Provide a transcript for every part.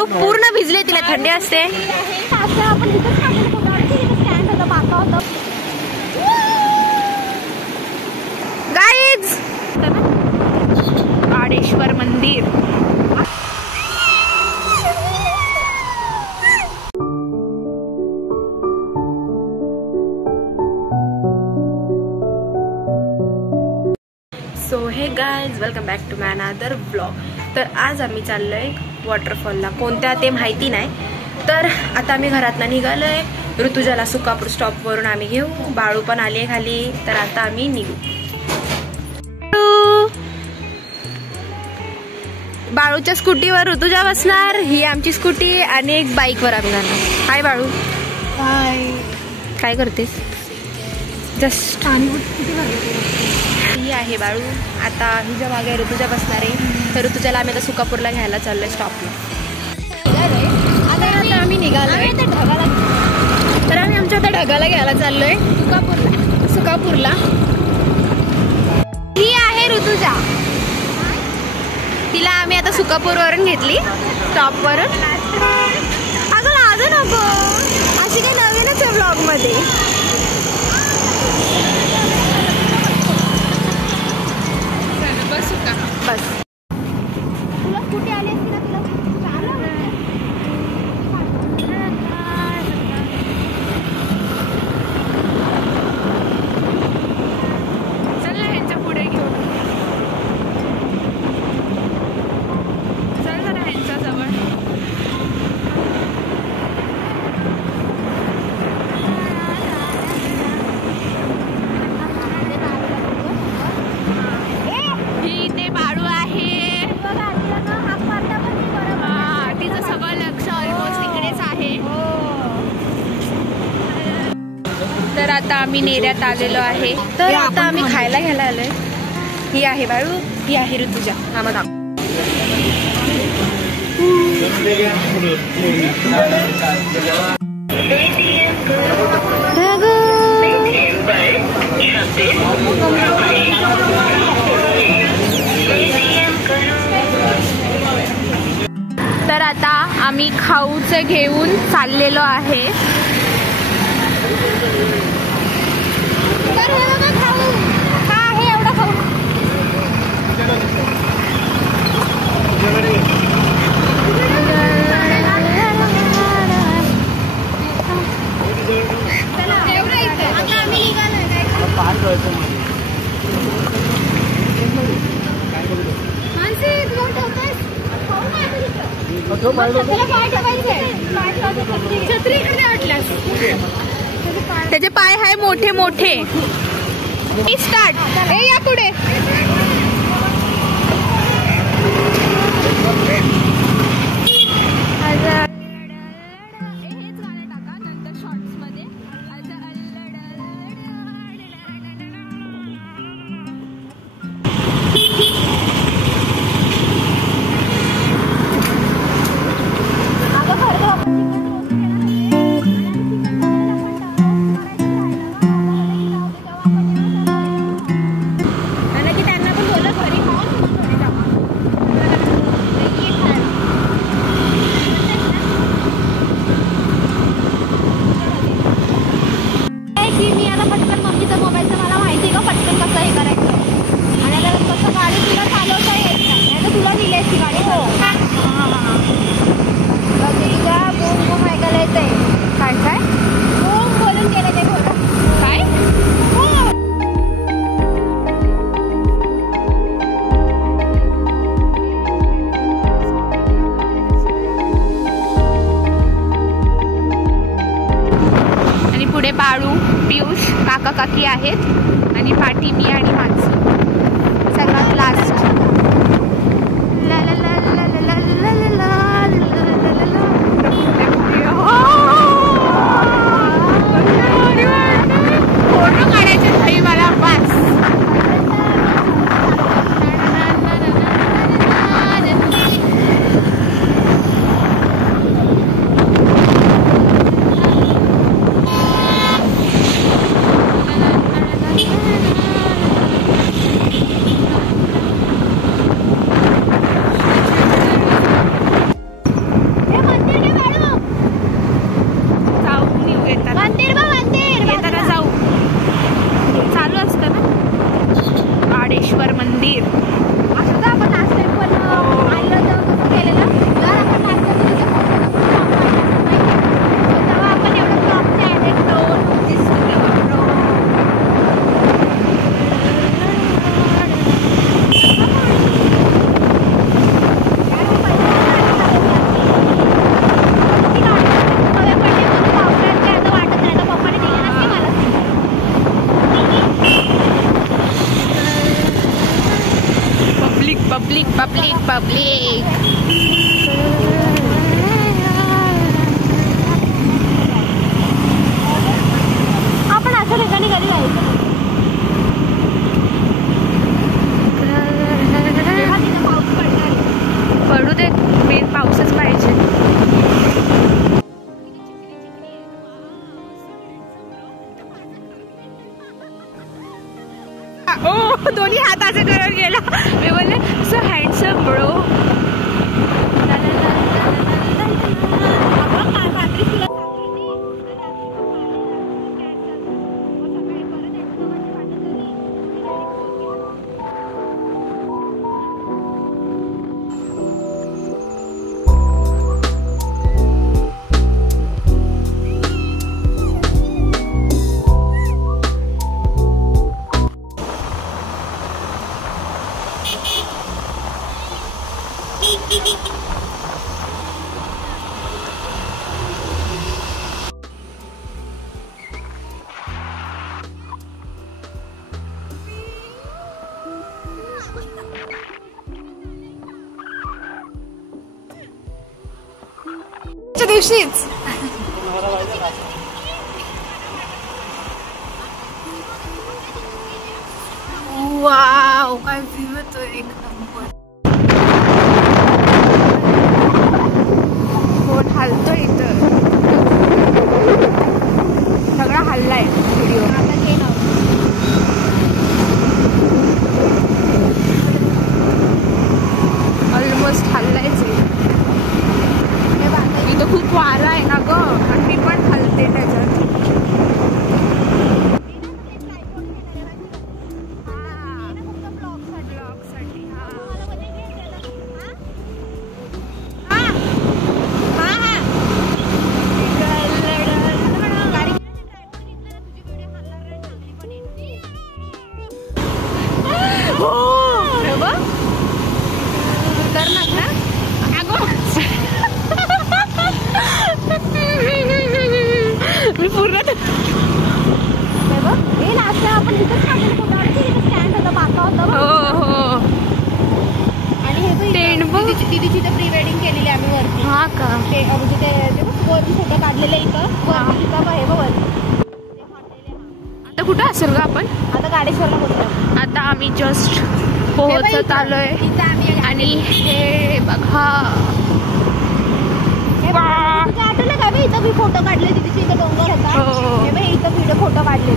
बाळू पूर्ण भिजले, तिला थंडी असते. गाईज आडेश्वर मंदिर. So hey guys, welcome back to my another blog. तर आज आम्ही चाललोय वॉटरफॉलला, कोणत्या ते माहिती नाही. तर आता आम्ही घरातनं निघालोय. ऋतुजाला सुकापूर स्टॉपवरून आम्ही घेऊ. बाळू पण आले खाली. तर आता आम्ही निघू. बाळूच्या स्कूटीवर ऋतुजा बसणार. ही आमची स्कूटी आणि एक बाईकवर आम्ही जाणार. हाय बाळू. हाय. काय करतेस? जस्ट ही आहे बाळू. आता हिच्या मागे ऋतुजा बसणार आहे. तर ऋतुजाला आम्ही आता सुकापूरला घ्यायला चाललोय स्टॉपला. आता आम्ही निघालोय ढगाला. तर आम्ही आमच्या आता ढगाला घ्यायला चाललोय सुकापूरला. ही आहे ऋतुजा. तिला आम्ही आता सुकापूरवरून घेतली स्टॉपवरून. अगं लाजू नको, अशी काही नवीनच आहे ब्लॉग मध्ये. बस तुला स्कूटी आली असती ना, चल ना ह्यांच्या पुढे घेऊन. चल जरा ह्यांच्या जवळ. तर आता आम्ही नेऱ्यात आलेलो आहे. तर आता आम्ही खायला घ्यायला आलोय. ही आहे बाळू, ही आहे ऋतुजा. आम्हाला तर आता आम्ही खाऊचे घेऊन चाललेलो आहे. त्याचे पाय हाय मोठे मोठे. स्टार्ट. ए या पुढे. पुढे बाळू, पियुष, काका काकी आहेत आणि पाठी मी आणि माणसं सगळ्यात लास्ट. फोटो काढायचे भाई मला पास. लग्नाच्या दिवशीच. वाव, काय व्ह्यू येतोय एक नंबर. फोन हलतोय इथं, सगळा हल्लाय व्हिडिओ. ऑलमोस्ट हल्लायच. इथं खूप वारा आहे ना ग, आणि मी पण हलते त्याच्यात. मी पूर्ण आपण दीदीची तर प्री वेडिंग केलेली आम्ही वरती. हा का? ते म्हणजे ते वरती फोटो काढलेले इथं आहे वरती. आता कुठं असेल का आपण? आता गाडेश्वरला पोहोचलो. आता आम्ही जस्ट पोहोचत आलोय आणि हे बघा, आठवलं का मी इथं मी फोटो काढले तिथे इथं डोंगर होता. हे इथं व्हिडिओ फोटो काढले.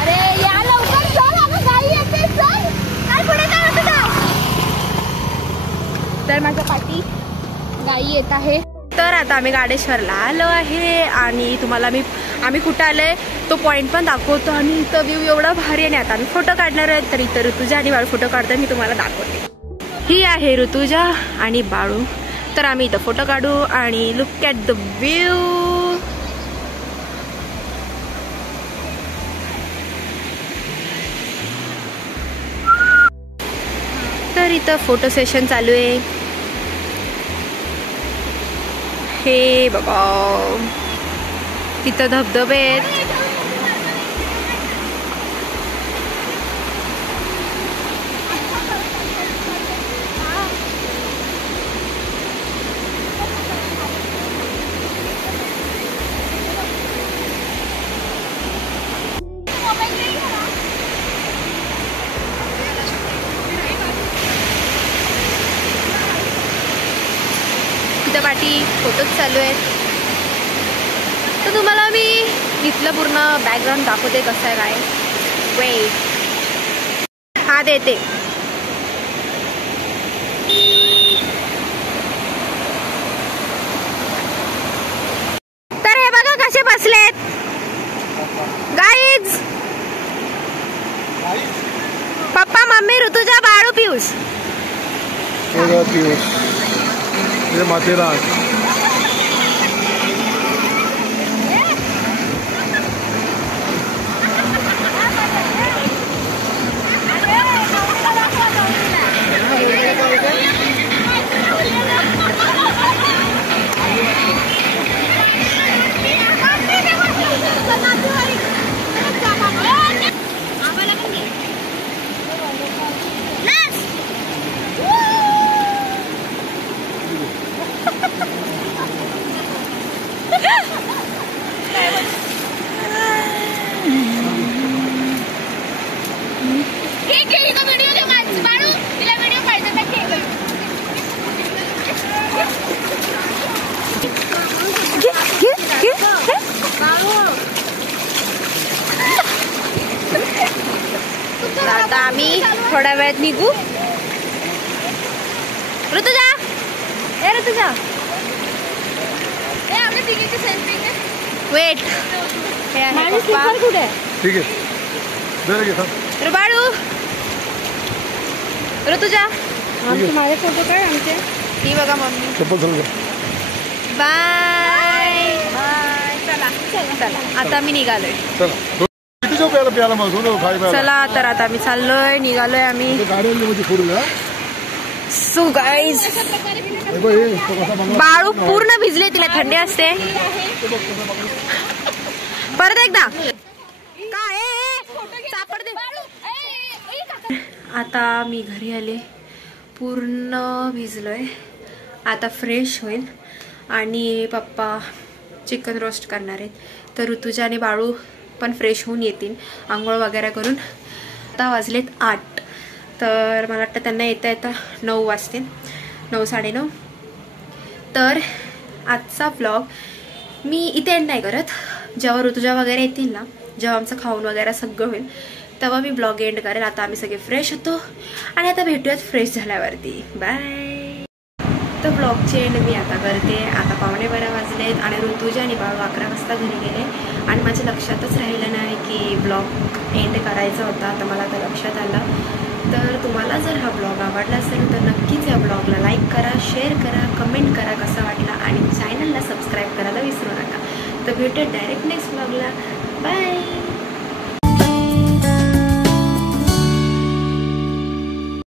अरे या लवकर चल, आता गाई येते. चल काय पुढे काय होतं. तर माझ्या पाठी गाई येत आहे. तर आता आम्ही गाडेश्वरला आलो आहे आणि तुम्हाला आम्ही कुठं आलोय तो पॉइंट पण दाखवतो. आणि इथं व्ह्यू एवढा भारी आहे. आता आम्ही फोटो काढणार आहेत. तर इथं ऋतुजा आणि बाळू फोटो काढतो, मी तुम्हाला दाखवते. ही आहे ऋतुजा आणि बाळू. तर आम्ही इथं फोटो काढू आणि लुक ॲट द व्ह्यू. तर इथं फोटो सेशन चालू आहे. हे बघा, तिथं धबधबे आहेत. तिथं पाठी फोटोज चालू आहेत. तर तुम्हाला मी इथलं पूर्ण बॅकग्राऊंड दाखवते कसं आहे काय. वेट, हा देते. तर हे बघा कसे बसलेत गाईज. पप्पा, मम्मी, ऋतुजा, बाळू, पियुष. ये माथेरान. आता आम्ही थोड्या वेळात निघू. ऋतुजा, ए ऋतुजा, वेट. कुठे? ठीक आहे. बाळू, ऋतुजा, माझे फोटो काय आमचे. ही बघा मम्मी. Bye bye. चला चला, आता मी निघालोय. चला तर आता आम्ही चाललोय, निघालोय आम्ही. सो गाईज बाळू पूर्ण भिजले, तिला थंडी असते. परत एकदा आता मी घरी आले, पूर्ण भिजलोय. आता फ्रेश होईल आणि पप्पा चिकन रोस्ट करणार आहेत. तर ऋतुजा आणि बाळू पण फ्रेश होऊन येतील आंघोळ वगैरे करून. आता वाजलेत 8, तर मला वाटतं त्यांना येता 9 वाजतील, 9 साडेनऊ. तर आजचा व्लॉग मी इथे एंड नाही करत. जेव्हा ऋतुजा वगैरे येतील ना, जेव्हा आमचं खाऊन वगैरे सगळं होईल तेव्हा मी ब्लॉग एंड करेल. आता आम्ही सगळे फ्रेश होतो आणि आता भेटूयात फ्रेश झाल्यावरती. बाय. तर ब्लॉगचे एंड मी आता करते. आता 11:15 वाजलेत आणि ऋतुजा आणि बाळू 11 वाजता घरी गेले आणि माझ्या लक्षातच राहिलं नाही की ब्लॉग एंड करायचा होता. तर मला आता लक्षात आलं. तर तुम्हाला जर हा ब्लॉग आवडला असेल तर नक्कीच या ब्लॉगला लाईक करा, शेअर करा, कमेंट करा कसा वाटला आणि चॅनलला सबस्क्राईब करायला विसरू नका. तर भेटूया डायरेक्ट नेक्स्ट ब्लॉगला. बाय.